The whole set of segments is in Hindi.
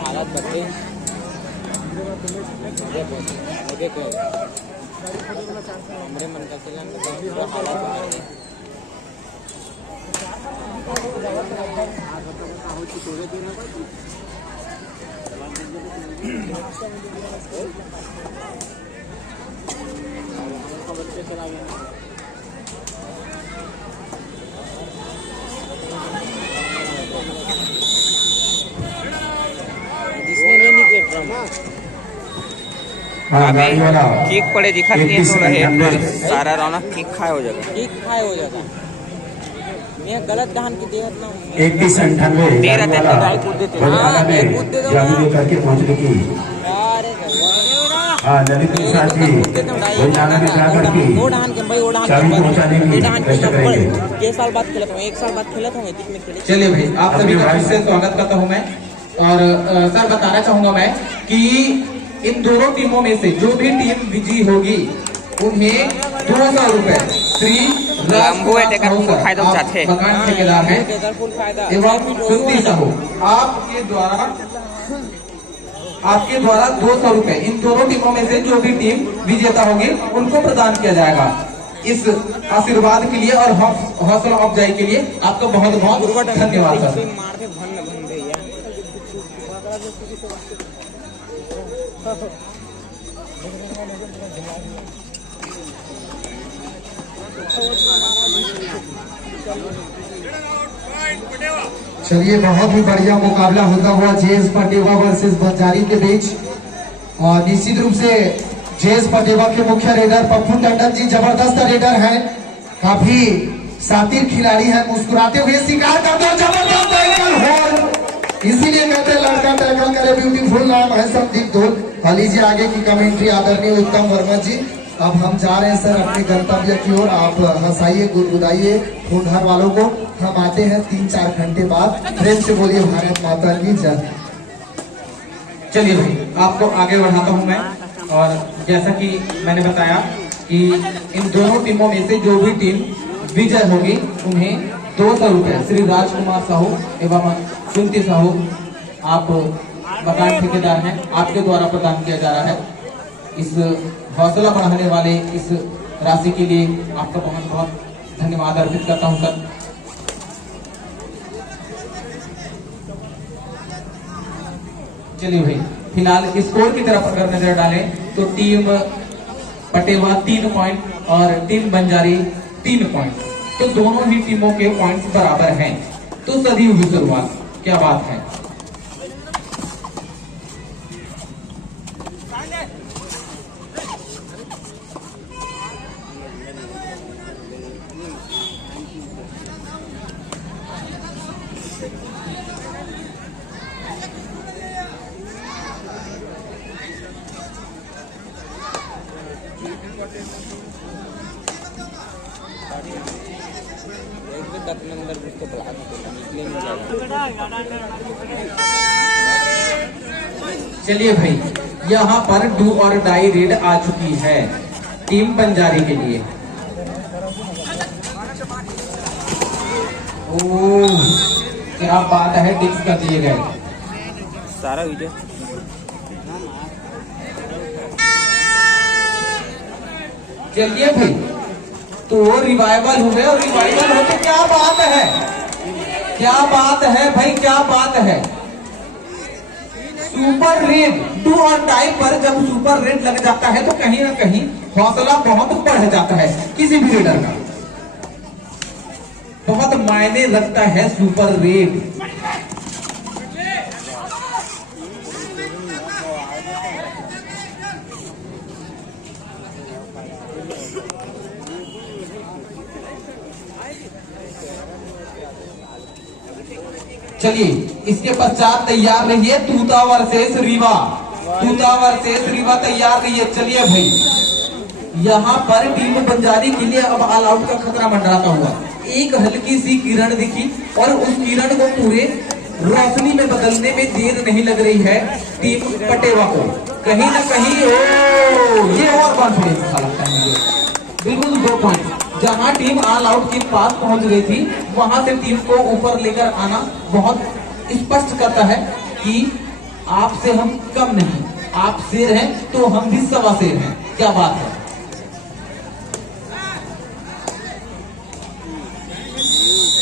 हालात बदले हमरे मन का हालात किक पड़े दिखत नहीं तो रहे सारा रौनक किक खाए हो जाएगा मैं गलत दहन की देहत ना 2198 करके पहुंच गई ललित प्रसाद जी के साल बाद खेलत हूँ 1 साल बाद खेलत होंगे कितने खेले। चलिए भाई आप सभी का फिर से स्वागत करता हूँ मैं। और सर बताना चाहूंगा मैं कि इन दोनों टीमों में से जो भी टीम विजयी होगी उन्हें 200 रुपए श्री मकान ठेकेदार है एवं सुंदी साहू आपके द्वारा 200 रुपए इन दोनों टीमों में से जो भी टीम विजेता होगी उनको प्रदान किया जाएगा। इस आशीर्वाद के लिए और हौसला अफजाई के लिए आपका बहुत बहुत धन्यवाद सर। चलिए बहुत ही बढ़िया मुकाबला होता हुआ जेएस पटेवा वर्सेस बंजारी के बीच। और निश्चित रूप से जेएस पटेवा के मुख्य रेडर पप्पू टंडन जी जबरदस्त रेडर हैं, काफी शातिर खिलाड़ी हैं, मुस्कुराते हुए शिकार करते हैं, जबरदस्त टैकल होल, इसीलिए कहते हैं लड़का टैकल करे ब्यूटीफुल। नाम है संदीप धोल। लीजिए आगे की कमेंट्री आदरणीय उत्तम वर्मा जी। अब हम जा रहे हैं सर अपने गंतव्य की ओर। आप हंसाइए गुदगुदाइए खूंधार वालों को। हम आते हैं 3-4 घंटे बाद। प्रेम से बोलिए भारत माता की जय। चलिए भाई आपको आगे बढ़ाता हूं मैं। और जैसा कि मैंने बताया कि इन दोनों टीमों में से जो भी टीम विजय होगी उन्हें 200 रुपए श्री राजकुमार साहू एवं सुंती साहू आप मकान ठेकेदार हैं आपके द्वारा प्रदान किया जा रहा है। इस हौसला बढ़ाने वाले इस राशि के लिए आपका बहुत बहुत धन्यवाद अर्पित करता हूं सर। चलिए भाई फिलहाल स्कोर की तरफ अगर नजर डालें तो टीम पटेवा 3 पॉइंट और टीम बंजारी 3 पॉइंट, तो दोनों ही टीमों के पॉइंट्स बराबर हैं। तो सदी हुई शुरुआत, क्या बात है। चलिए भाई यहाँ पर डू और डाई रेड आ चुकी है टीम बंजारी के लिए। ओह क्या बात है, डिक्स कर दिए गए सारा वीडियो। चलिए भाई तो रिवाइवल हो गए और रिवाइवल होते क्या बात है, क्या बात है भाई, क्या बात है। सुपर रेड डू और डाई पर जब सुपर रेड लग जाता है तो कहीं ना कहीं हौसला बहुत बढ़ जाता है किसी भी रेडर का, बहुत मायने रखता है सुपर रेड। चलिए इसके पश्चात तैयार रहिए तूता वर्सेस रीवा, तूता वर्सेस रीवा तैयार रहिए। चलिए भाई यहाँ पर टीम बंजारी के लिए अब ऑल आउट का खतरा मंडराता हुआ। एक हल्की सी किरण दिखी और उस किरण को पूरे रोशनी में बदलने में देर नहीं लग रही है टीम पटेवा को। कहीं ना कहीं ये और कॉन्फिडेंस था लगता है मुझे। बिल्कुल 2 पॉइंट। जहां टीम ऑल आउट के पास पहुंच गई थी वहां से टीम को ऊपर लेकर आना बहुत स्पष्ट करता है कि आपसे हम कम नहीं, आप शेर हैं तो हम भी सवा शेर हैं। क्या बात है।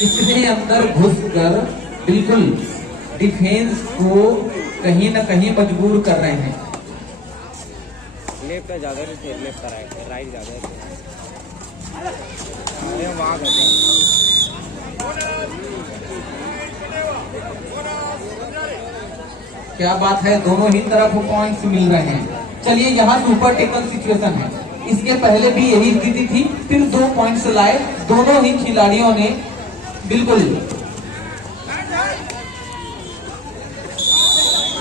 इतने अंदर घुसकर बिल्कुल डिफेंस को कहीं ना कहीं मजबूर कर रहे हैं। लेफ्ट ज्यादा थे, लेफ्ट राइट ज्यादा थे। अरे वहाँ करते हैं। क्या बात है, दोनों ही तरफ पॉइंट्स मिल रहे हैं। चलिए यहाँ सुपर टेकन सिचुएशन है। इसके पहले भी यही स्थिति थी, फिर 2 पॉइंट्स लाए दोनों ही खिलाड़ियों ने। बिल्कुल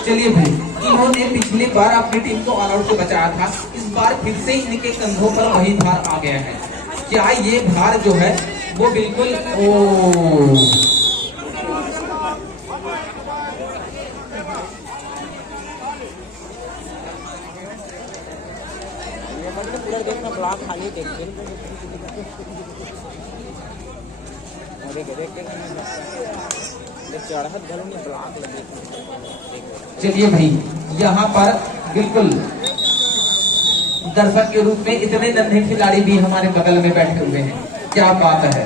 चलिए भाई, इन्होंने पिछली बार अपनी टीम को ऑल आउट से बचाया था, इस बार फिर से इनके कंधों पर वही भार आ गया है। क्या ये भार जो है वो बिल्कुल पूरा देखना ब्लॉक खाली देखते चढ़त घर में ब्लॉक लगे। चलिए भाई, यहाँ पर बिल्कुल दर्शक के रूप में इतने नन्हे खिलाड़ी भी हमारे बगल में बैठे हुए हैं। क्या बात है।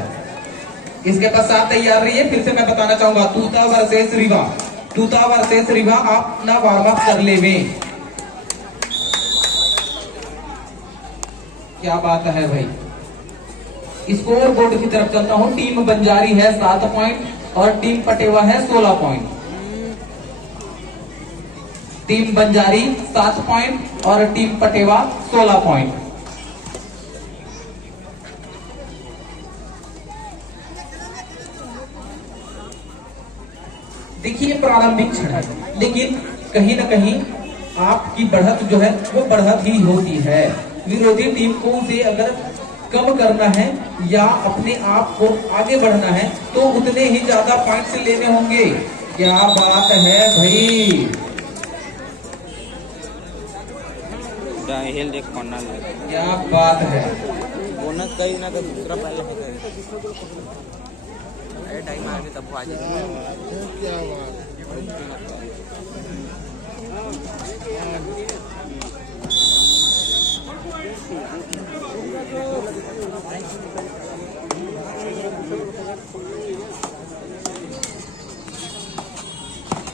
इसके पश्चात तैयार रहिए। फिर से मैं बताना चाहूंगा, तूता वर्सेस रिवा, तूता वर्सेस रिवा। आप अपना वार्म अप कर ले में। क्या बात है भाई। स्कोर बोर्ड की तरफ चलता हूं। टीम बंजारी है 7 पॉइंट और टीम पटेवा है 16 पॉइंट। टीम बंजारी 7 पॉइंट और टीम पटेवा 16 पॉइंट। देखिए प्रारंभिक क्षण है, लेकिन कहीं ना कहीं आपकी बढ़त जो है वो बढ़त ही होती है। विरोधी टीम को उसे अगर कम करना है या अपने आप को आगे बढ़ना है तो उतने ही ज्यादा पॉइंट्स लेने होंगे। क्या बात है भाई। हेल देख कॉर्नर क्या बात है। बोनस कहीं ना तो दूसरा पहले टाइम आ गया तब आ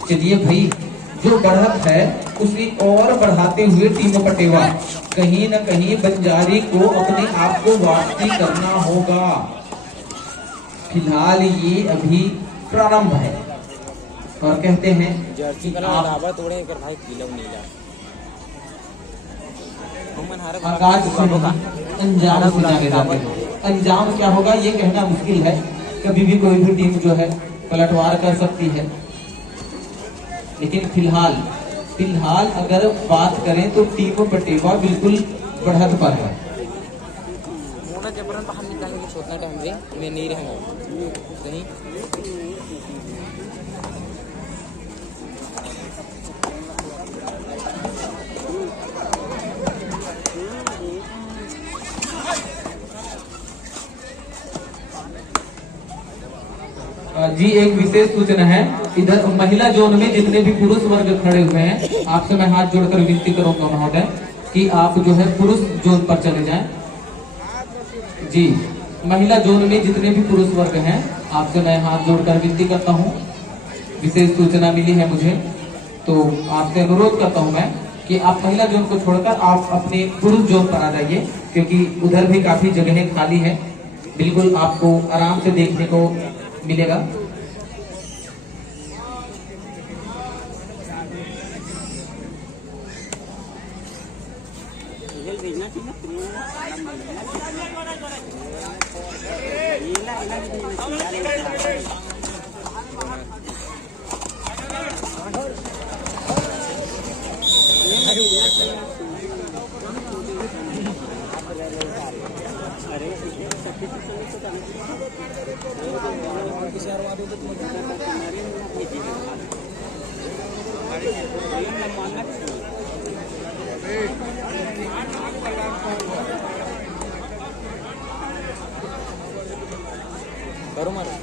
चलिए भाई, जो बढ़त है उसे और बढ़ाते हुए टीम पटेवा कहीं न कहीं बंजारी को अपने आप को वापसी करना होगा। फिलहाल ये अभी प्रारंभ है और कहते हैं जर्सी का बराबर तोड़े कर भाई किलो नीला आगाज से अंजाम से जाने जाते हैं। अंजाम क्या होगा ये कहना मुश्किल है। कभी भी कोई भी टीम जो है पलटवार कर सकती है, लेकिन फिलहाल अगर बात करें तो टीम पटेवा बिल्कुल बढ़त पर है। जबरन बाहर निकालने की छोड़ना टाइम रे मैं नहीं रहूंगा सही। जी एक विशेष सूचना है, इधर महिला जोन में जितने भी पुरुष वर्ग खड़े हुए हैं आपसे मैं हाथ जोड़कर विनती करूंगा महोदय कि आप जो है पुरुष जोन पर चले जाएं। जी महिला जोन में जितने भी पुरुष वर्ग हैं आपसे मैं हाथ जोड़कर विनती करता हूं। विशेष सूचना मिली है मुझे, तो आपसे अनुरोध करता हूं मैं कि आप महिला जोन को छोड़कर आप अपने पुरुष जोन पर आ जाइए, क्योंकि उधर भी काफी जगहें खाली है। बिल्कुल आपको आराम से देखने को मिलेगा। करो मारो।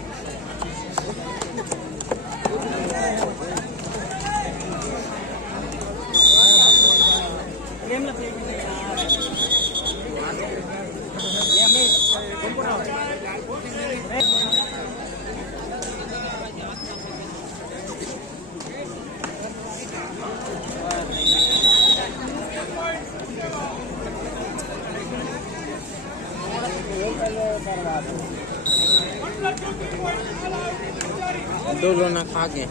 दो लोना खा के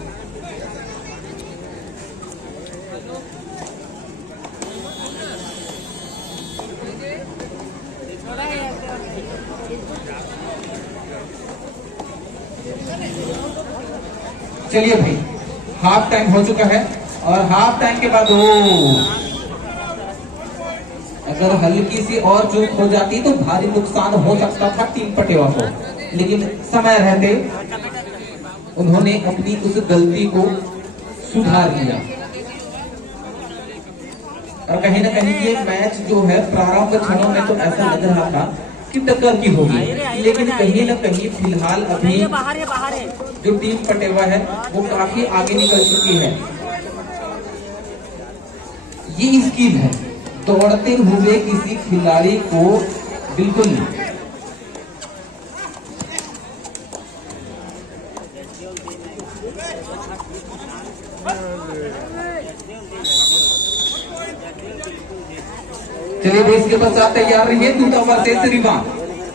चलिए भाई, हाफ टाइम हो चुका है और हाफ टाइम के बाद अगर हल्की सी और चूक हो जाती तो भारी नुकसान हो सकता था टीम पटेवा को, लेकिन समय रहते उन्होंने अपनी उस गलती को सुधार लिया। और कहीं ना कहीं ये मैच जो है प्रारंभ क्षणों में तो ऐसा लग रहा था कि टक्कर की होगी, लेकिन कहीं ना कहीं फिलहाल अभी जो टीम पटेवा है वो काफी आगे निकल चुकी है। ये स्किल है, दौड़ते हुए किसी खिलाड़ी को बिल्कुल चलिए भाई, इसके पश्चात तैयार रहिए। 2 ओवर से रिवा,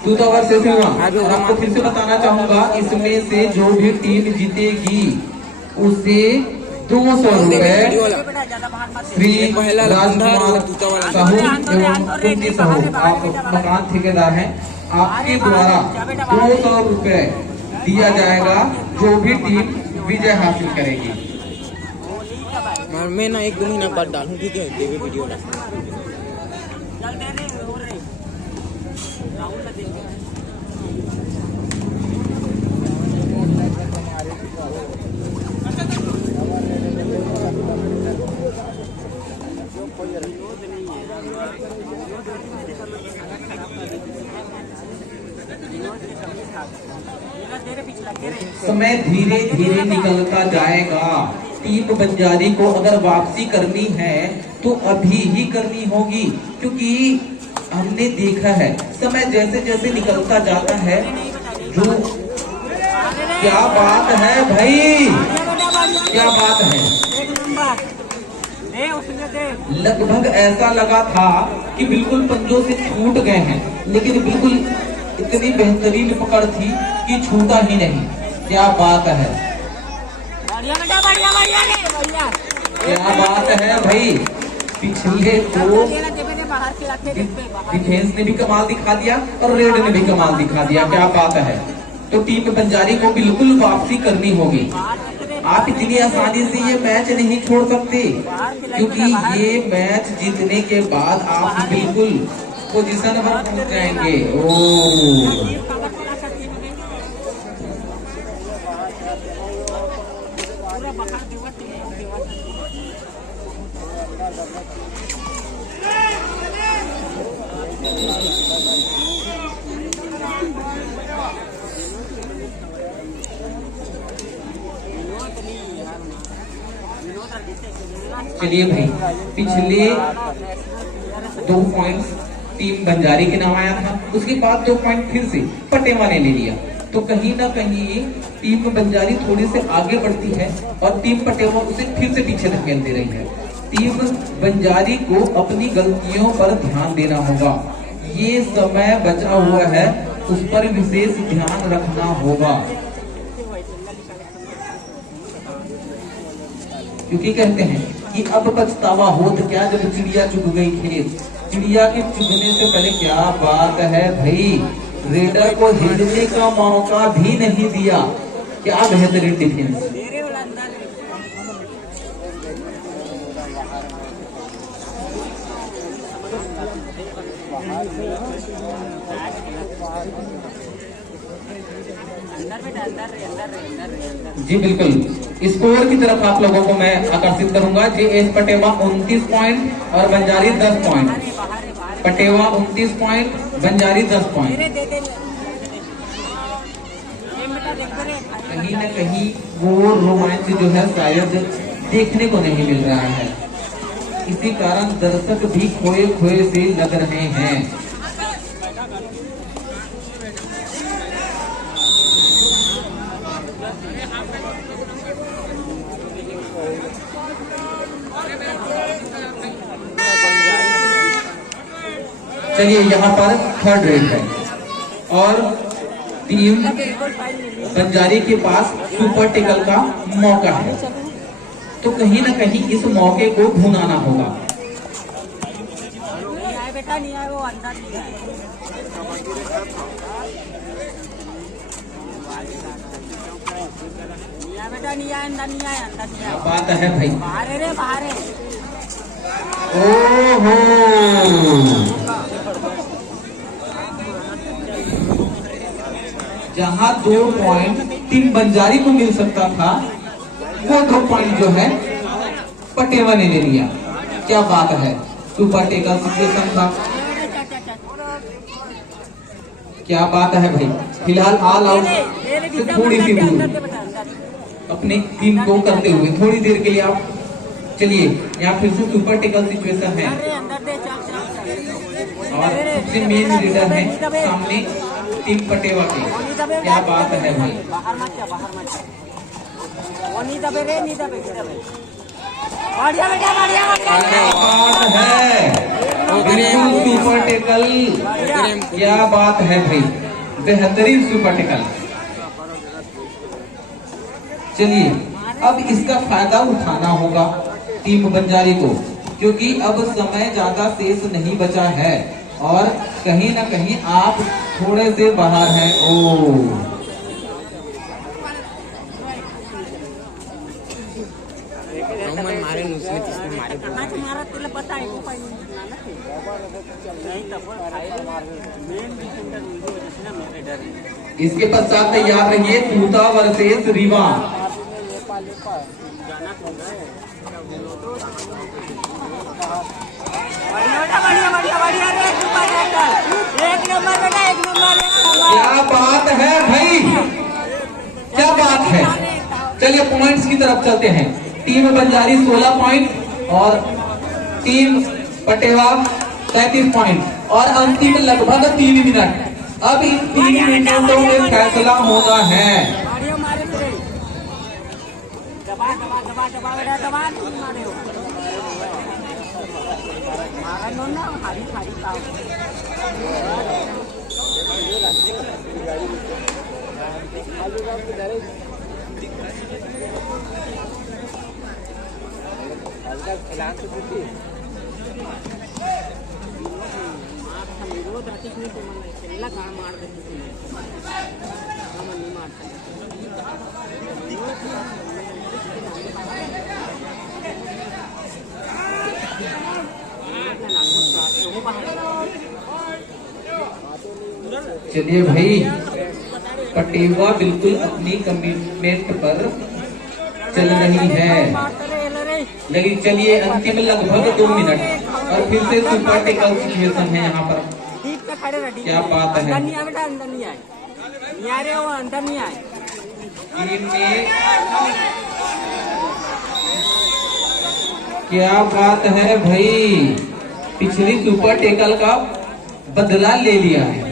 2 ओवर से रिवा। और आपको फिर से बताना चाहूंगा, इसमें से जो भी टीम जीतेगी उसे 200 रुपए श्री राजकुमार साहू एवं कुंजी साहू, आप मकान ठेकेदार हैं, आपके द्वारा 200 रुपए दिया जाएगा जो भी टीम विजय हासिल करेगी। मैं ना 1-2 महीना बाद डालूं, ठीक है, देवे वीडियो ना। समय धीरे धीरे निकलता जाएगा। टीम बंजारी को अगर वापसी करनी है तो अभी ही करनी होगी, क्योंकि हमने देखा है समय जैसे जैसे निकलता जाता है जो क्या बात है भाई, क्या बात है। लगभग ऐसा लगा था कि बिल्कुल पंजों से छूट गए हैं, लेकिन बिल्कुल इतनी बेहतरीन पकड़ थी कि छूटा ही नहीं। क्या बात है, क्या बात है भाई। पिछले तो डिफेंस ने भी कमाल दिखा दिया और रेड ने भी कमाल दिखा दिया, क्या बात है। तो टीम बंजारी को बिल्कुल वापसी करनी होगी। आप इतनी आसानी से ये मैच नहीं छोड़ सकते, क्योंकि ये मैच जीतने के बाद आप बिल्कुल पोजीशन पर पहुंच जाएंगे। ओ चलिए भाई, पिछले 2 पॉइंट्स टीम बंजारी के नाम आया था, उसके बाद 2 पॉइंट फिर से पटेवा ने ले लिया। तो कहीं ना कहीं टीम बंजारी थोड़ी से आगे बढ़ती है और टीम पटेवा उसे फिर से पीछे धकेल दे रही है। टीम बंजारी को अपनी गलतियों पर ध्यान देना होगा। ये समय बचा हुआ है, उस पर विशेष ध्यान रखना होगा, क्योंकि कहते हैं कि अब पछतावा हो तो क्या जब चिड़िया चुग गई खेत। चिड़िया के चुगने से पहले क्या बात है भाई, रेडर को हिलने का मौका भी नहीं दिया। क्या बेहतरीन डिफेंस। जी बिल्कुल, स्कोर की तरफ आप लोगों को मैं आकर्षित करूंगा। जेएस पटेवा 29 पॉइंट और Banjari 10 point. Patewa 29 point, Banjari 10 point. कहीं न कहीं वो रोमांच जो है शायद देखने को नहीं मिल रहा है। इसी कारण दर्शक भी खोए खोए से लग रहे हैं। चलिए यहाँ पर थर्ड रेड है और टीम बंजारी के पास सुपर टेकल का मौका है, तो कहीं ना कहीं इस मौके को भुनाना होगा। क्या बात है भाई, ओहो जहां 2 पॉइंट टीम बंजारी को मिल सकता था, वो 2 पॉइंट जो है पटेवा ने ले लिया। क्या बात है, सुपर टेकल सिचुएशन था। क्या बात है भाई, फिलहाल ऑल आउट से थोड़ी सी दूर अपनी टीम को करते हुए थोड़ी देर के लिए आप चलिए। यहाँ फिर से सुपर टेकल सिचुएशन है और सबसे मेन लीडर है सामने टीम पटेवा के। क्या बात है भाई, सुपर टेकल, क्या बात है भाई, बेहतरीन सुपर टेकल। चलिए अब इसका फायदा उठाना होगा टीम बंजारी को, क्योंकि अब समय ज्यादा शेष नहीं बचा है और कहीं ना कहीं आप थोड़े से बाहर हैं। ओ इसके पश्चात तैयार रहिए तूता वर्सेस रीवा। क्या बात है भाई, क्या बात है। चलिए पॉइंट्स की तरफ चलते हैं। टीम बंजारी 16 पॉइंट और टीम पटेवा 33 पॉइंट और अंतिम लगभग 3 मिनट। अब इन 3 मिनटों में फैसला होना है। चलिए भाई, पटेवा बिल्कुल अपनी कमिटमेंट पर चल रही है, लेकिन चलिए अंतिम लगभग 2 मिनट और फिर से सुपर टेकल सिचुएशन है यहाँ पर। क्या बात है, क्या बात है भाई, पिछली सुपर टेकल का बदला ले लिया है।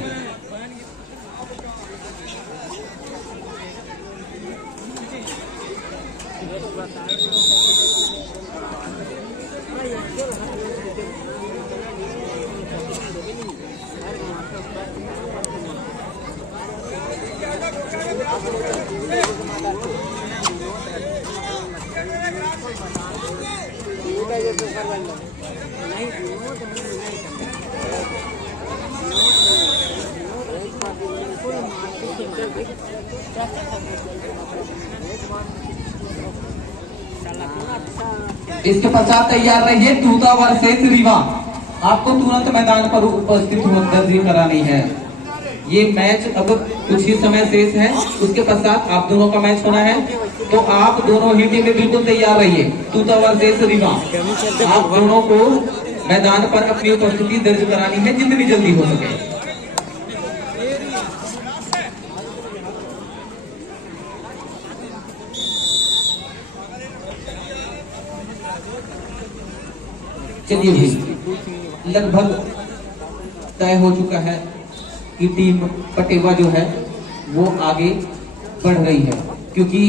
इसके पश्चात तैयार रहिए तूता वर्सेस रीवा। आपको तुरंत मैदान पर उपस्थित दर्जी करानी है। ये मैच अब कुछ ही समय शेष है, उसके पश्चात आप दोनों का मैच होना है, तो आप दोनों ही टीमें बिल्कुल तैयार रहिए। तूता वर्सेस रीवा, आप दोनों को मैदान पर अपनी उपस्थिति दर्ज करानी है जितनी जल्दी हो सके। चलिए भाई, लगभग तय हो चुका है कि टीम पटेवा जो है वो आगे बढ़ रही है, क्योंकि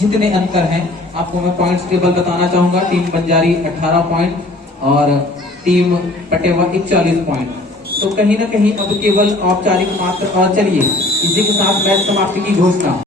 जितने अंतर हैं आपको मैं पॉइंट्स टेबल बताना चाहूंगा। टीम बंजारी 18 पॉइंट और टीम पटेवा 41 पॉइंट। तो कहीं ना कहीं अब केवल औपचारिक मात्र। और चलिए इसी के साथ मैच समाप्ति की घोषणा।